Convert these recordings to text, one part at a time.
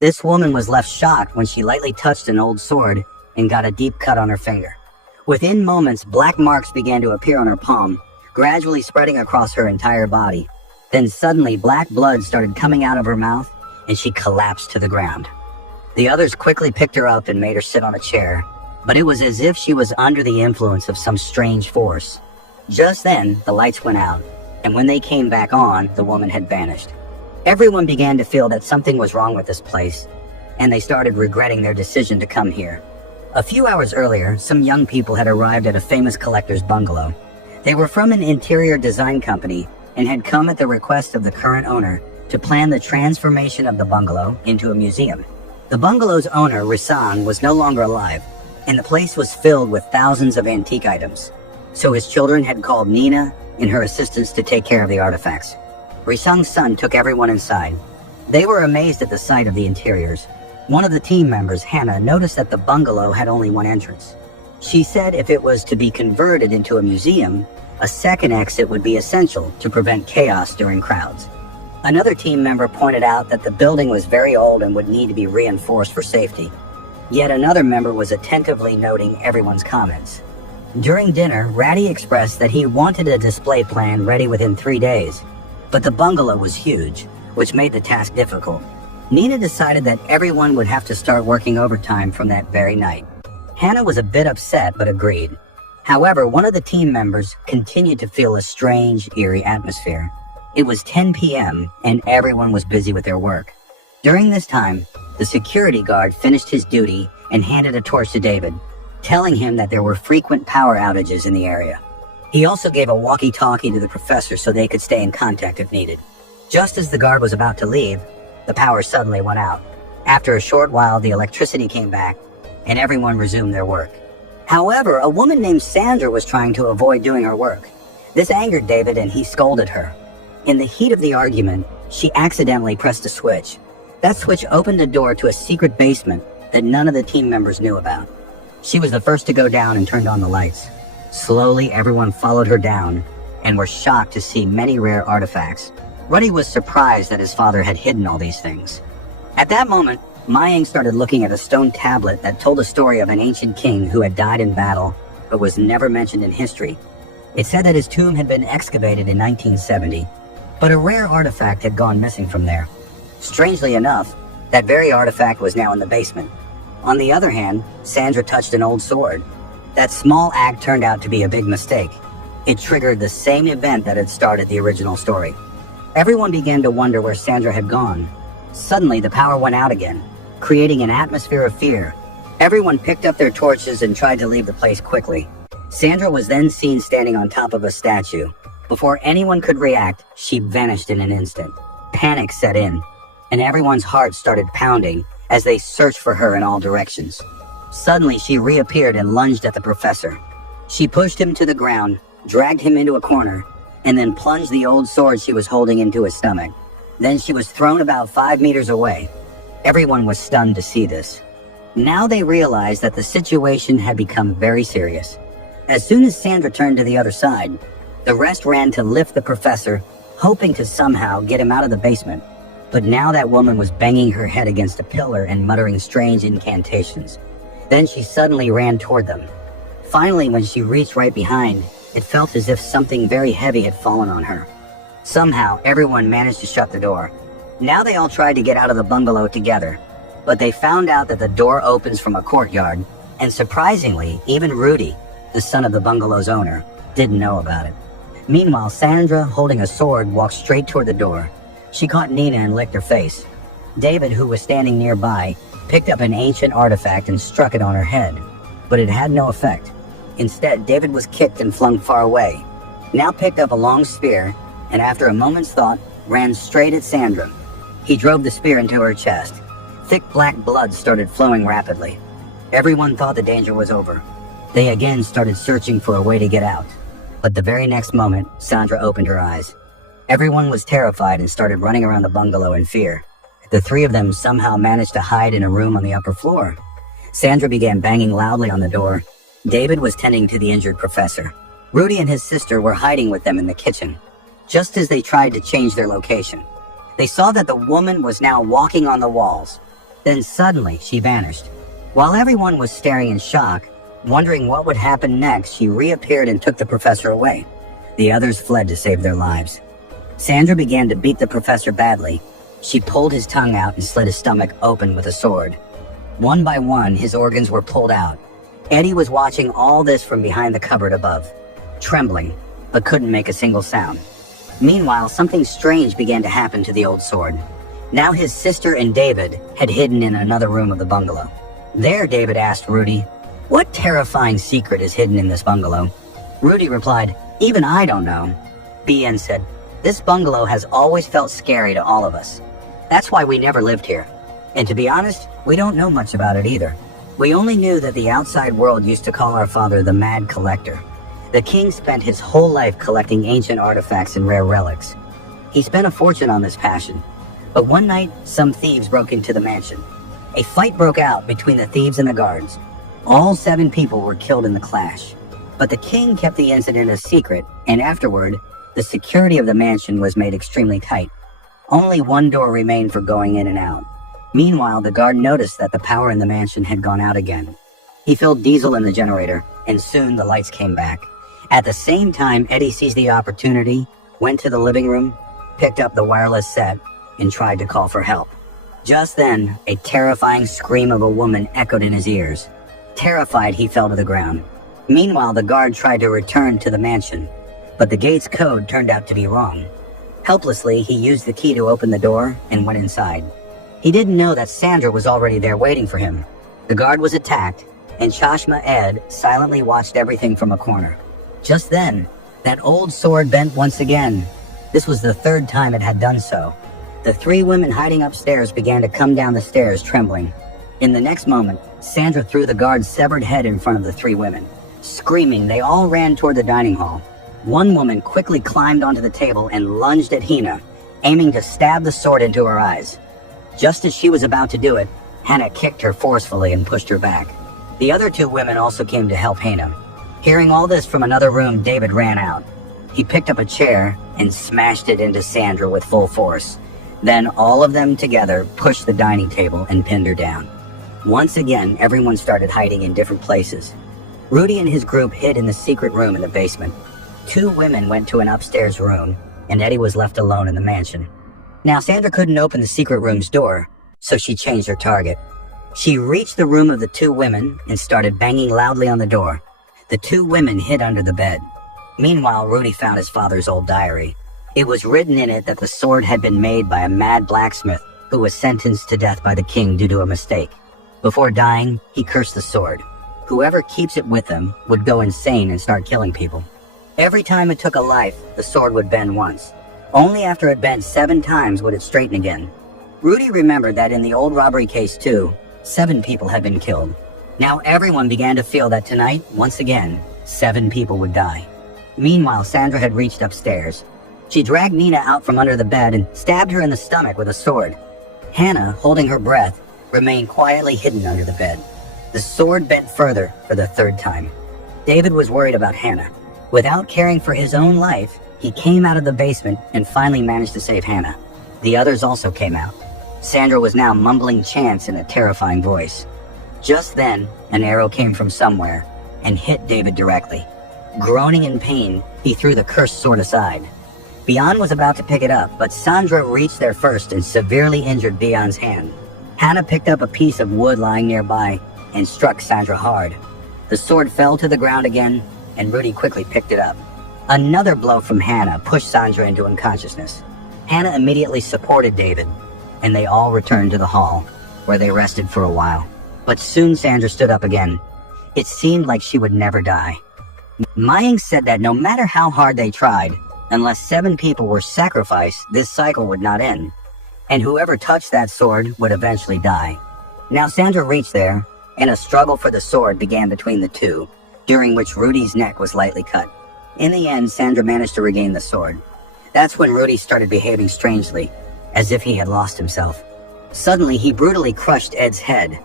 This woman was left shocked when she lightly touched an old sword and got a deep cut on her finger. Within moments, black marks began to appear on her palm, gradually spreading across her entire body. Then suddenly, black blood started coming out of her mouth, and she collapsed to the ground. The others quickly picked her up and made her sit on a chair, but it was as if she was under the influence of some strange force. Just then, the lights went out, and when they came back on, the woman had vanished. Everyone began to feel that something was wrong with this place, and they started regretting their decision to come here. A few hours earlier, some young people had arrived at a famous collector's bungalow. They were from an interior design company and had come at the request of the current owner to plan the transformation of the bungalow into a museum. The bungalow's owner, Risang, was no longer alive, and the place was filled with thousands of antique items. So his children had called Nina and her assistants to take care of the artifacts. Risang's son took everyone inside. They were amazed at the sight of the interiors. One of the team members, Hannah, noticed that the bungalow had only one entrance. She said if it was to be converted into a museum, a second exit would be essential to prevent chaos during crowds. Another team member pointed out that the building was very old and would need to be reinforced for safety. Yet another member was attentively noting everyone's comments. During dinner, Ratty expressed that he wanted a display plan ready within 3 days, but the bungalow was huge, which made the task difficult. Nina decided that everyone would have to start working overtime from that very night. Hannah was a bit upset but agreed. However, one of the team members continued to feel a strange, eerie atmosphere. It was 10 p.m. and everyone was busy with their work. During this time, the security guard finished his duty and handed a torch to David, telling him that there were frequent power outages in the area. He also gave a walkie-talkie to the professor so they could stay in contact if needed. Just as the guard was about to leave, the power suddenly went out. After a short while, the electricity came back, and everyone resumed their work. However, a woman named Sandra was trying to avoid doing her work. This angered David, and he scolded her. In the heat of the argument, she accidentally pressed a switch. That switch opened a door to a secret basement that none of the team members knew about. She was the first to go down and turned on the lights. Slowly, everyone followed her down and were shocked to see many rare artifacts. Ruddy was surprised that his father had hidden all these things. At that moment, Mayang started looking at a stone tablet that told a story of an ancient king who had died in battle but was never mentioned in history. It said that his tomb had been excavated in 1970, but a rare artifact had gone missing from there. Strangely enough, that very artifact was now in the basement. On the other hand, Sandra touched an old sword. That small act turned out to be a big mistake. It triggered the same event that had started the original story. Everyone began to wonder where Sandra had gone. Suddenly, the power went out again, creating an atmosphere of fear. Everyone picked up their torches and tried to leave the place quickly. Sandra was then seen standing on top of a statue. Before anyone could react, she vanished in an instant. Panic set in, and everyone's hearts started pounding as they searched for her in all directions. Suddenly, she reappeared and lunged at the professor. She pushed him to the ground, dragged him into a corner, and then plunged the old sword she was holding into his stomach. Then she was thrown about 5 meters away. Everyone was stunned to see this. Now they realized that the situation had become very serious. As soon as Sandra turned to the other side, the rest ran to lift the professor, hoping to somehow get him out of the basement. But now that woman was banging her head against a pillar and muttering strange incantations. Then she suddenly ran toward them. Finally, when she reached right behind, it felt as if something very heavy had fallen on her. Somehow, everyone managed to shut the door. Now they all tried to get out of the bungalow together, but they found out that the door opens from a courtyard, and surprisingly, even Rudy, the son of the bungalow's owner, didn't know about it. Meanwhile, Sandra, holding a sword, walked straight toward the door. She caught Nina and licked her face. David, who was standing nearby, picked up an ancient artifact and struck it on her head, but it had no effect. Instead, David was kicked and flung far away. Now picked up a long spear, and after a moment's thought, ran straight at Sandra. He drove the spear into her chest. Thick black blood started flowing rapidly. Everyone thought the danger was over. They again started searching for a way to get out. But the very next moment, Sandra opened her eyes. Everyone was terrified and started running around the bungalow in fear. The three of them somehow managed to hide in a room on the upper floor. Sandra began banging loudly on the door. David was tending to the injured professor. Rudy and his sister were hiding with them in the kitchen. Just as they tried to change their location, they saw that the woman was now walking on the walls. Then suddenly, she vanished. While everyone was staring in shock, wondering what would happen next, she reappeared and took the professor away. The others fled to save their lives. Sandra began to beat the professor badly. She pulled his tongue out and slit his stomach open with a sword. One by one, his organs were pulled out. Eddie was watching all this from behind the cupboard above, trembling, but couldn't make a single sound. Meanwhile, something strange began to happen to the old sword. Now his sister and David had hidden in another room of the bungalow. There, David asked Rudy, "What terrifying secret is hidden in this bungalow?" Rudy replied, "Even I don't know." BN said, "This bungalow has always felt scary to all of us. That's why we never lived here. And to be honest, we don't know much about it either. We only knew that the outside world used to call our father the Mad Collector. The king spent his whole life collecting ancient artifacts and rare relics. He spent a fortune on this passion. But one night, some thieves broke into the mansion. A fight broke out between the thieves and the guards. All 7 people were killed in the clash. But the king kept the incident a secret, and afterward, the security of the mansion was made extremely tight. Only one door remained for going in and out. Meanwhile, the guard noticed that the power in the mansion had gone out again. He filled diesel in the generator, and soon the lights came back. At the same time, Eddie seized the opportunity, went to the living room, picked up the wireless set, and tried to call for help. Just then, a terrifying scream of a woman echoed in his ears. Terrified, he fell to the ground. Meanwhile, the guard tried to return to the mansion, but the gate's code turned out to be wrong. Helplessly, he used the key to open the door and went inside. He didn't know that Sandra was already there waiting for him. The guard was attacked, and Chashma Ed silently watched everything from a corner. Just then, that old sword bent once again. This was the 3rd time it had done so. The 3 women hiding upstairs began to come down the stairs trembling. In the next moment, Sandra threw the guard's severed head in front of the 3 women. Screaming, they all ran toward the dining hall. One woman quickly climbed onto the table and lunged at Hina, aiming to stab the sword into her eyes. Just as she was about to do it, Hannah kicked her forcefully and pushed her back. The other 2 women also came to help Hannah. Hearing all this from another room, David ran out. He picked up a chair and smashed it into Sandra with full force. Then all of them together pushed the dining table and pinned her down. Once again, everyone started hiding in different places. Rudy and his group hid in the secret room in the basement. 2 women went to an upstairs room, and Eddie was left alone in the mansion. Now, Sandra couldn't open the secret room's door, so she changed her target. She reached the room of the 2 women and started banging loudly on the door. The 2 women hid under the bed. Meanwhile, Rudy found his father's old diary. It was written in it that the sword had been made by a mad blacksmith who was sentenced to death by the king due to a mistake. Before dying, he cursed the sword. Whoever keeps it with them would go insane and start killing people. Every time it took a life, the sword would bend once. Only after it bent 7 times would it straighten again. Rudy remembered that in the old robbery case too, 7 people had been killed. Now everyone began to feel that tonight, once again, 7 people would die. Meanwhile, Sandra had reached upstairs. She dragged Nina out from under the bed and stabbed her in the stomach with a sword. Hannah, holding her breath, remained quietly hidden under the bed. The sword bent further for the 3rd time. David was worried about Hannah. Without caring for his own life, he came out of the basement and finally managed to save Hannah. The others also came out. Sandra was now mumbling chants in a terrifying voice. Just then, an arrow came from somewhere and hit David directly. Groaning in pain, he threw the cursed sword aside. Bian was about to pick it up, but Sandra reached there first and severely injured Bian's hand. Hannah picked up a piece of wood lying nearby and struck Sandra hard. The sword fell to the ground again, and Rudy quickly picked it up. Another blow from Hannah pushed Sandra into unconsciousness. Hannah immediately supported David, and they all returned to the hall, where they rested for a while. But soon Sandra stood up again. It seemed like she would never die. Maying said that no matter how hard they tried, unless 7 people were sacrificed, this cycle would not end, and whoever touched that sword would eventually die. Now Sandra reached there, and a struggle for the sword began between the 2, during which Rudy's neck was lightly cut. In the end, Sandra managed to regain the sword. That's when Rudy started behaving strangely, as if he had lost himself. Suddenly, he brutally crushed Ed's head.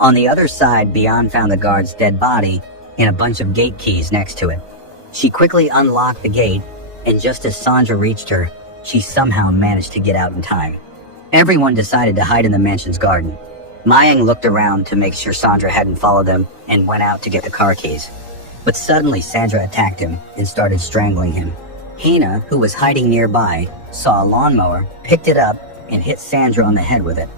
On the other side, Bian found the guard's dead body and a bunch of gate keys next to it. She quickly unlocked the gate, and just as Sandra reached her, she somehow managed to get out in time. Everyone decided to hide in the mansion's garden. Mayang looked around to make sure Sandra hadn't followed them and went out to get the car keys. But suddenly Sandra attacked him and started strangling him. Hina, who was hiding nearby, saw a lawnmower, picked it up, and hit Sandra on the head with it.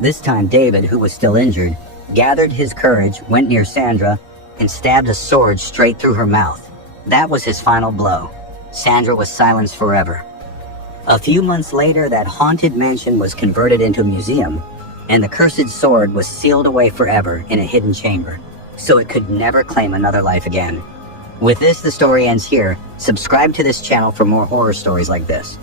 This time David, who was still injured, gathered his courage, went near Sandra, and stabbed a sword straight through her mouth. That was his final blow. Sandra was silenced forever. A few months later, that haunted mansion was converted into a museum, and the cursed sword was sealed away forever in a hidden chamber, so it could never claim another life again. With this, the story ends here. Subscribe to this channel for more horror stories like this.